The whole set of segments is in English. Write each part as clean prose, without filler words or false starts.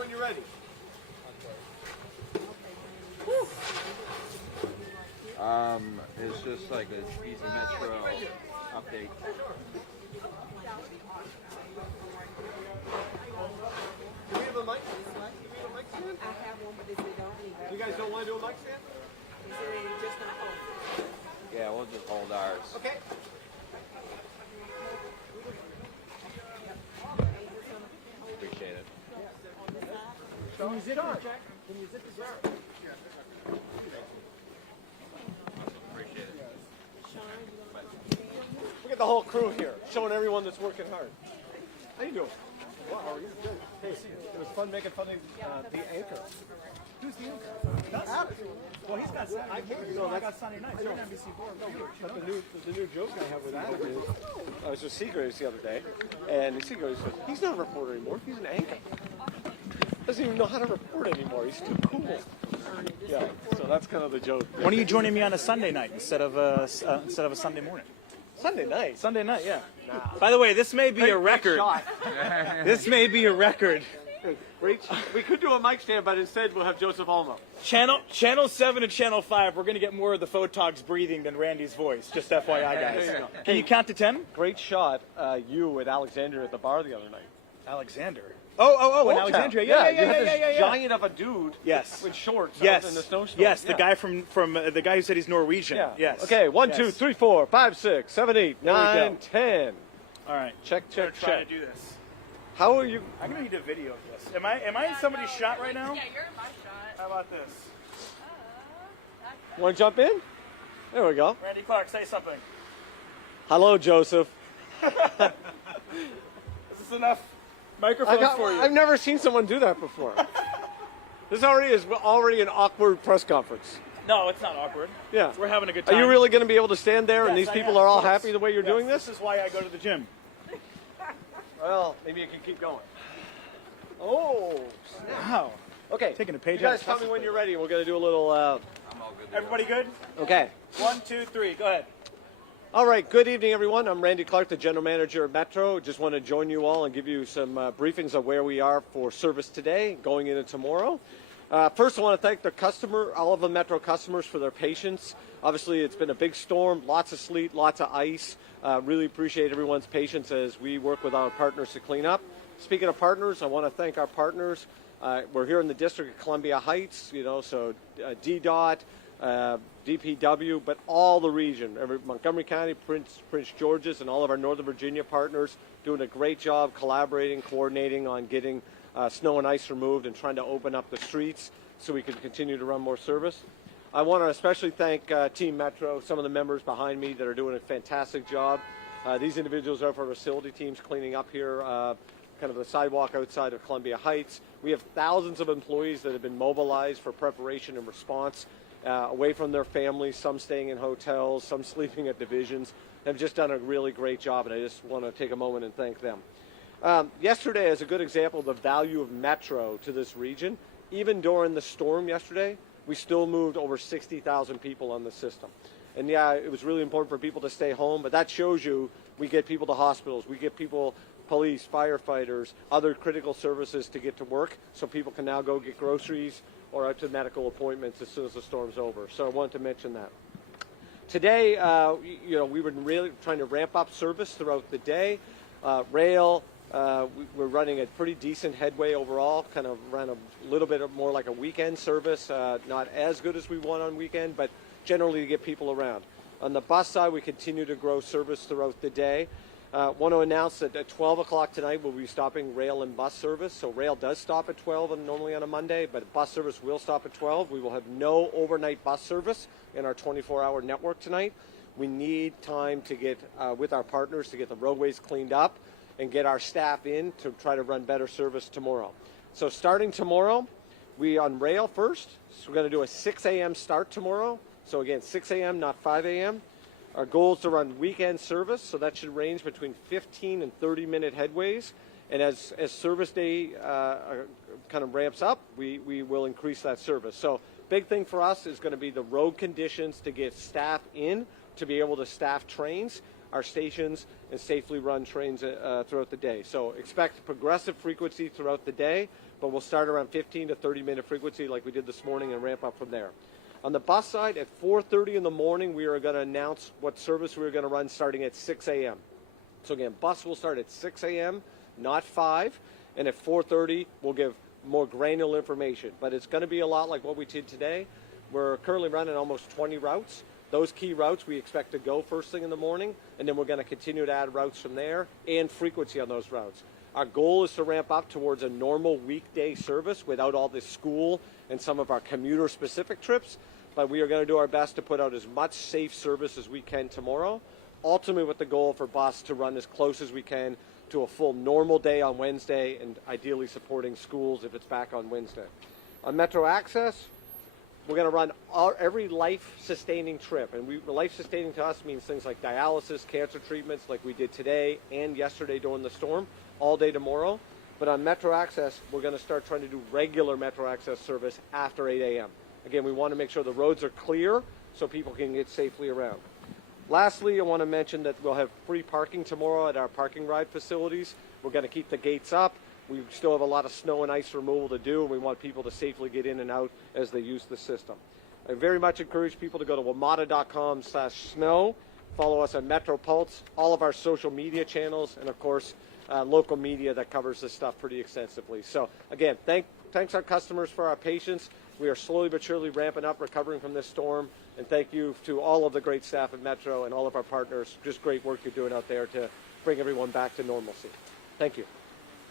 when you're ready. It's just like a easy metro update. Do we have a mic? Do we have a mic stand? I have one, but they say don't need it. You guys don't want to do a mic stand? They say just not hold. Yeah, we'll just hold ours. Okay. Appreciate it. Can you zip the check? Can you zip the check? Appreciate it. Look at the whole crew here, showing everyone that's working hard. How you doing? Well, how are you? Good. Hey, it was fun making fun of the anchor. Who's the anchor? Well, he's got Saturday. I got Sunday night. You're on NBC4. But the new joke I have with Adam is, I was with Seagraves the other day, and Seagraves said, he's not a reporter anymore, he's an anchor. Doesn't even know how to report anymore, he's too cool. Yeah, so that's kind of the joke. When are you joining me on a Sunday night instead of a Sunday morning? Sunday night? Sunday night, yeah. Nah. By the way, this may be a record. Shot. This may be a record. Great. We could do a mic stand, but instead we'll have Joseph Olmo. Channel 7 and Channel 5, we're going to get more of the photogs breathing than Randy's voice. Just FYI, guys. There you go. Can you count to 10? Great shot, you with Alexander at the bar the other night. Alexander. Oh, in Alexandria. Yeah. You had this giant of a dude. Yes. With shorts. Yes. In the snowstorm. Yes, the guy from the guy who said he's Norwegian. Yeah. Yes. Okay. 1, yes. 2, 3, 4, 5, 6, 7, 8, There we 9, go. 10. All right. Check. Try to do this. How are you? I'm gonna need a video of this. Am I in somebody's shot right now? Yeah, you're in my shot. How about this? Want to jump in? There we go. Randy Clark, say something. Hello, Joseph. Is this enough microphones for you? I've never seen someone do that before. This already an awkward press conference. No, it's not awkward. Yeah. We're having a good time. Are you really going to be able to stand there and Yes, these I people am, are all of course. happy the way you're doing this? This is why I go to the gym. Well, maybe you can keep going. Oh, Wow. okay. Taking a page You out guys of tell me when you're ready. We're going to do a little. I'm all good. Everybody good? Okay. 1, 2, 3. Go ahead. All right. Good evening, everyone. I'm Randy Clark, the general manager of Metro. Just want to join you all and give you some briefings of where we are for service today, going into tomorrow. First, I want to thank all of the Metro customers for their patience. Obviously, it's been a big storm, lots of sleet, lots of ice. Really appreciate everyone's patience as we work with our partners to clean up. Speaking of partners, I want to thank our partners. We're here in the District of Columbia Heights, so DDOT, DPW, but all the region, Montgomery County, Prince George's, and all of our Northern Virginia partners doing a great job collaborating, coordinating on getting snow and ice removed and trying to open up the streets so we can continue to run more service. I want to especially thank Team Metro, some of the members behind me that are doing a fantastic job. These individuals are for facility teams cleaning up here, kind of the sidewalk outside of Columbia Heights. We have thousands of employees that have been mobilized for preparation and response away from their families, some staying in hotels, some sleeping at divisions. They've just done a really great job, and I just want to take a moment and thank them. Yesterday is a good example of the value of Metro to this region. Even during the storm yesterday, we still moved over 60,000 people on the system. And yeah, it was really important for people to stay home, but that shows you we get people to hospitals, we get people, police, firefighters, other critical services to get to work so people can now go get groceries or out to medical appointments as soon as the storm's over. So I wanted to mention that. Today, we've been really trying to ramp up service throughout the day. Rail, we're running a pretty decent headway overall, kind of ran a little bit more like a weekend service, not as good as we want on weekend, but generally to get people around. On the bus side, we continue to grow service throughout the day. Want to announce that at 12 o'clock tonight we'll be stopping rail and bus service. So rail does stop at 12 and normally on a Monday, but bus service will stop at 12. We will have no overnight bus service in our 24-hour network tonight. We need time to get with our partners to get the roadways cleaned up and get our staff in to try to run better service tomorrow. So starting tomorrow, we on rail first. So we're going to do a 6 a.m. start tomorrow. So again, 6 a.m., not 5 a.m. Our goal is to run weekend service, so that should range between 15 and 30-minute headways. And as service day kind of ramps up, we will increase that service. So big thing for us is going to be the road conditions to get staff in to be able to staff trains. our stations and safely run trains throughout the day. So expect progressive frequency throughout the day, but we'll start around 15 to 30-minute frequency like we did this morning and ramp up from there. On the bus side, at 4:30 in the morning, we are going to announce what service we're going to run starting at 6 a.m. So again, bus will start at 6 a.m., not 5, and at 4:30, we'll give more granular information. But it's going to be a lot like what we did today. We're currently running almost 20 routes. Those key routes we expect to go first thing in the morning, and then we're going to continue to add routes from there and frequency on those routes. Our goal is to ramp up towards a normal weekday service without all this school and some of our commuter-specific trips, but we are going to do our best to put out as much safe service as we can tomorrow, ultimately with the goal for bus to run as close as we can to a full normal day on Wednesday and ideally supporting schools if it's back on Wednesday. On Metro Access, we're going to run every life-sustaining trip, and life-sustaining to us means things like dialysis, cancer treatments like we did today and yesterday during the storm, all day tomorrow. But on Metro Access, we're going to start trying to do regular Metro Access service after 8 a.m. Again, we want to make sure the roads are clear so people can get safely around. Lastly, I want to mention that we'll have free parking tomorrow at our parking ride facilities. We're going to keep the gates up. We still have a lot of snow and ice removal to do, and we want people to safely get in and out as they use the system. I very much encourage people to go to WMATA.com/snow, follow us on Metro Pulse, all of our social media channels, and of course, local media that covers this stuff pretty extensively. So again, thanks our customers for our patience. We are slowly but surely ramping up, recovering from this storm, and thank you to all of the great staff at Metro and all of our partners. Just great work you're doing out there to bring everyone back to normalcy. Thank you.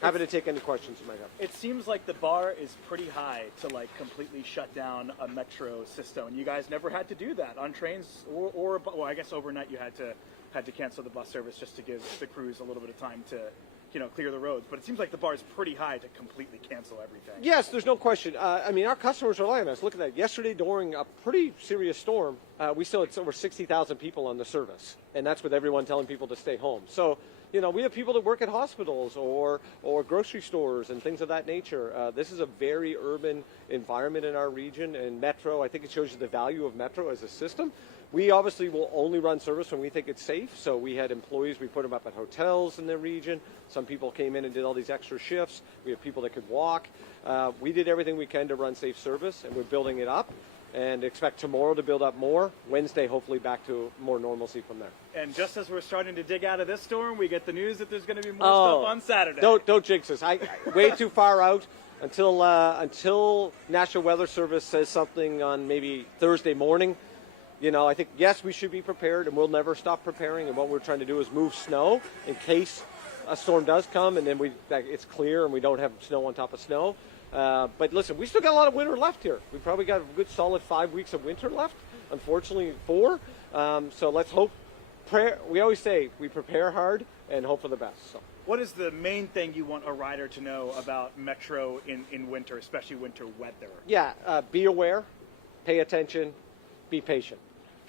Happy to take any questions you might have. It seems like the bar is pretty high to like completely shut down a metro system, and you guys never had to do that on trains or well, I guess overnight you had to cancel the bus service just to give the crews a little bit of time to, clear the roads. But it seems like the bar is pretty high to completely cancel everything. Yes, there's no question. I mean, our customers rely on us. Look at that. Yesterday, during a pretty serious storm, we still had over 60,000 people on the service, and that's with everyone telling people to stay home. So, we have people that work at hospitals or grocery stores and things of that nature. This is a very urban environment in our region, and Metro, I think it shows you the value of Metro as a system. We obviously will only run service when we think it's safe. So we had employees, we put them up at hotels in the region. Some people came in and did all these extra shifts. We have people that could walk. We did everything we can to run safe service, and we're building it up. And expect tomorrow to build up more. Wednesday, hopefully back to more normalcy from there. And just as we're starting to dig out of this storm, we get the news that there's going to be more stuff on Saturday. Don't jinx us. Way too far out until National Weather Service says something on maybe Thursday morning. I think, yes, we should be prepared, and we'll never stop preparing. And what we're trying to do is move snow in case a storm does come, and then it's clear and we don't have snow on top of snow. But listen, we still got a lot of winter left here. We probably got a good solid 5 weeks of winter left. Unfortunately, 4. So let's hope. We always say we prepare hard and hope for the best. So. What is the main thing you want a rider to know about Metro in winter, especially winter weather? Yeah, be aware, pay attention, be patient.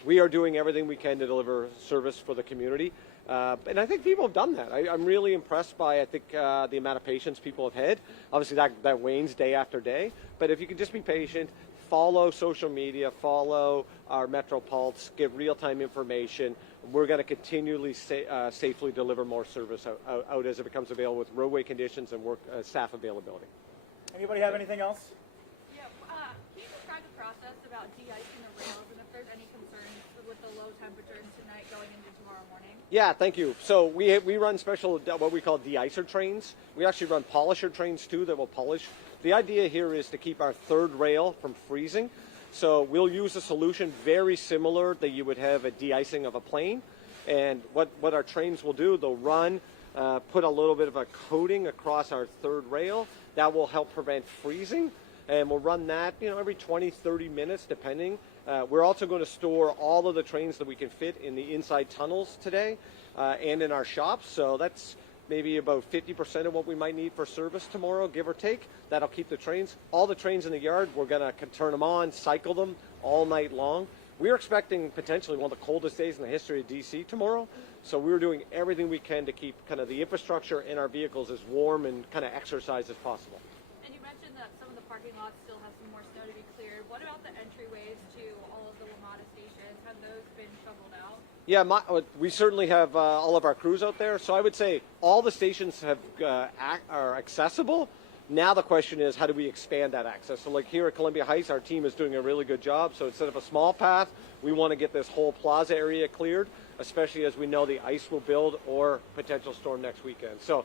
We are doing everything we can to deliver service for the community. And I think people have done that. I'm really impressed by, the amount of patience people have had. Obviously, that wanes day after day. But if you can just be patient, follow social media, follow our Metro Pulse, give real-time information. We're going to continually safely deliver more service out as it becomes available with roadway conditions and staff availability. Anybody have anything else? Yeah. Can you describe the process about de-icing the rails and if there's any concerns with the low temperatures tonight going into tomorrow morning? Yeah, thank you. So we run special, what we call de-icer trains. We actually run polisher trains too that will polish. The idea here is to keep our third rail from freezing. So we'll use a solution very similar that you would have a de-icing of a plane. And what our trains will do, they'll run, put a little bit of a coating across our third rail. That will help prevent freezing. And we'll run that, every 20, 30 minutes, depending. We're also going to store all of the trains that we can fit in the inside tunnels today and in our shops. So that's maybe about 50% of what we might need for service tomorrow, give or take. That'll keep the trains. All the trains in the yard, we're going to turn them on, cycle them all night long. We're expecting potentially one of the coldest days in the history of DC tomorrow. So we're doing everything we can to keep kind of the infrastructure in our vehicles as warm and kind of exercise as possible. And you mentioned that some of the parking lots still have some more snow to be cleared. What about the entryways to all of the WMATA stations? Have those been shoveled out? Yeah, we certainly have all of our crews out there. So I would say all the stations are accessible. Now the question is, how do we expand that access? So like here at Columbia Heights, our team is doing a really good job. So instead of a small path, we want to get this whole plaza area cleared, especially as we know the ice will build or potential storm next weekend. So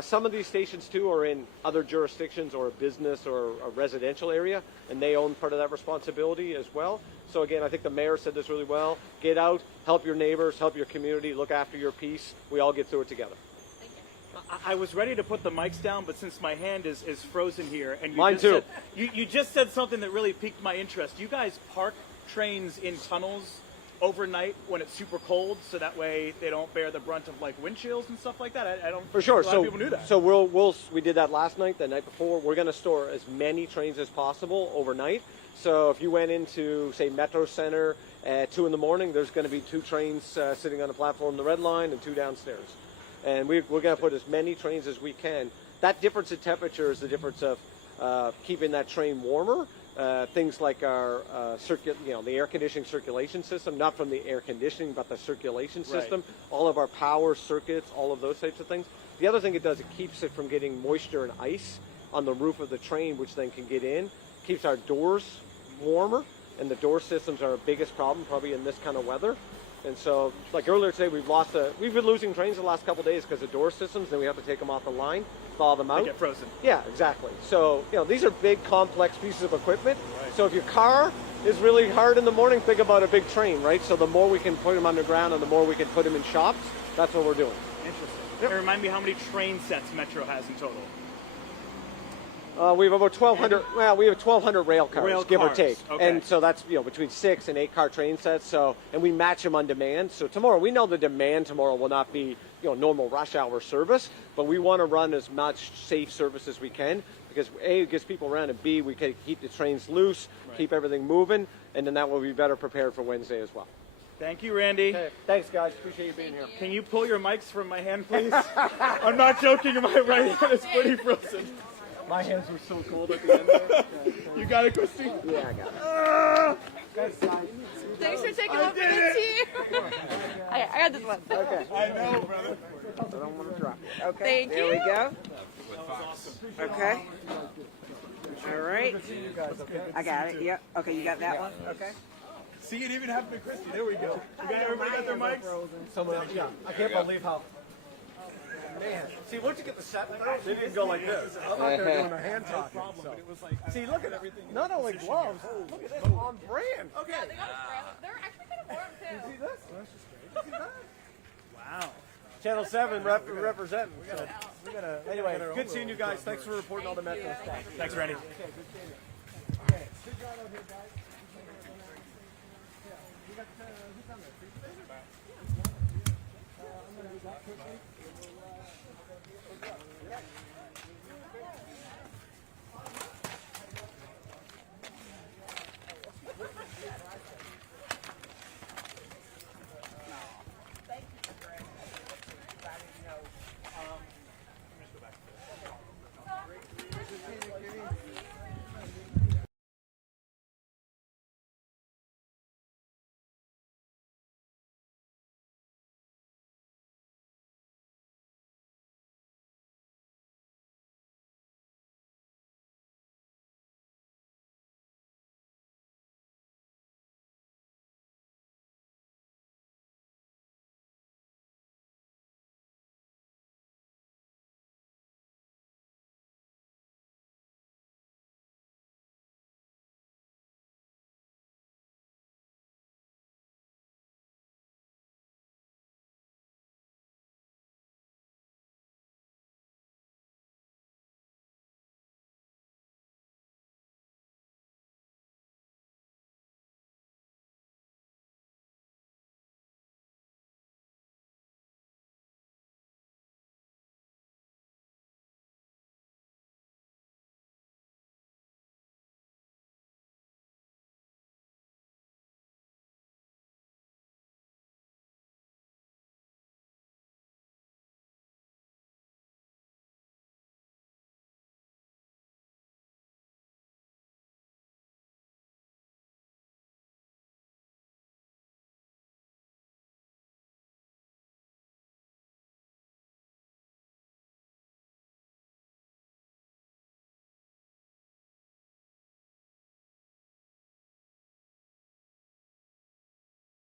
some of these stations too are in other jurisdictions or a business or a residential area, and they own part of that responsibility as well. So again, I think the mayor said this really well. Get out, help your neighbors, help your community, look after your piece. We all get through it together. I was ready to put the mics down, but since my hand is frozen here, and Mine too. You just said something that really piqued my interest. You guys park trains in tunnels overnight when it's super cold, so that way they don't bear the brunt of like wind chills and stuff like that. I don't. For sure. A lot of people knew that. So we did that last night, the night before. We're going to store as many trains as possible overnight. So if you went into say Metro Center at 2 in the morning, there's going to be 2 trains sitting on the platform, the red line, and 2 downstairs. And we're going to put as many trains as we can. That difference in temperature is the difference of keeping that train warmer. Things like our the air conditioning circulation system, not from the air conditioning, but the circulation system. Right. All of our power circuits, all of those types of things. The other thing it does, it keeps it from getting moisture and ice on the roof of the train, which then can get in. Keeps our doors warmer, and the door systems are our biggest problem, probably in this kind of weather. And so, like earlier today, we've been losing trains the last couple of days because of door systems. Then we have to take them off the line, thaw them out. They get frozen. Yeah, exactly. So, these are big, complex pieces of equipment. Right. So if your car is really hard in the morning, think about a big train, right? So the more we can put them underground and the more we can put them in shops, that's what we're doing. Interesting. Yep. And remind me how many train sets Metro has in total. We have about 1,200. Well, we have 1,200 rail cars, give or take, okay. And so that's between 6 and 8 car train sets. So, and we match them on demand. So tomorrow, we know the demand tomorrow will not be normal rush hour service, but we want to run as much safe service as we can because A, it gets people around, and B, we can keep the trains loose, right. Keep everything moving, and then that will be better prepared for Wednesday as well. Thank you, Randy. Okay. Thanks, guys. Appreciate you being here. Can you pull your mics from my hand, please? I'm not joking. My right hand is pretty frozen. My hands were so cold at the end there. You got it, Christy? Yeah, I got it. Thanks for taking over the team. I got this one. Okay. I know, brother. I don't want to drop it. Okay, Thank there you. we go. Okay. All right. I got it. Yep. Okay, you got that one? Okay. See, it even happened to Christy. There we go. Everybody got their mics? Someone else, yeah. I can't believe how. Man, see, once you get the set, they didn't go like this. I thought they were doing a hand talking. But it was like, See, look at everything. Not only gloves. Look at this, on brand. okay. Yeah, they got us brown. They're actually kind of warm too. See this? See that? Wow. Channel 7 representing. So, anyway, good seeing you guys. Thanks for reporting all the Metro stuff. Thanks, Randy.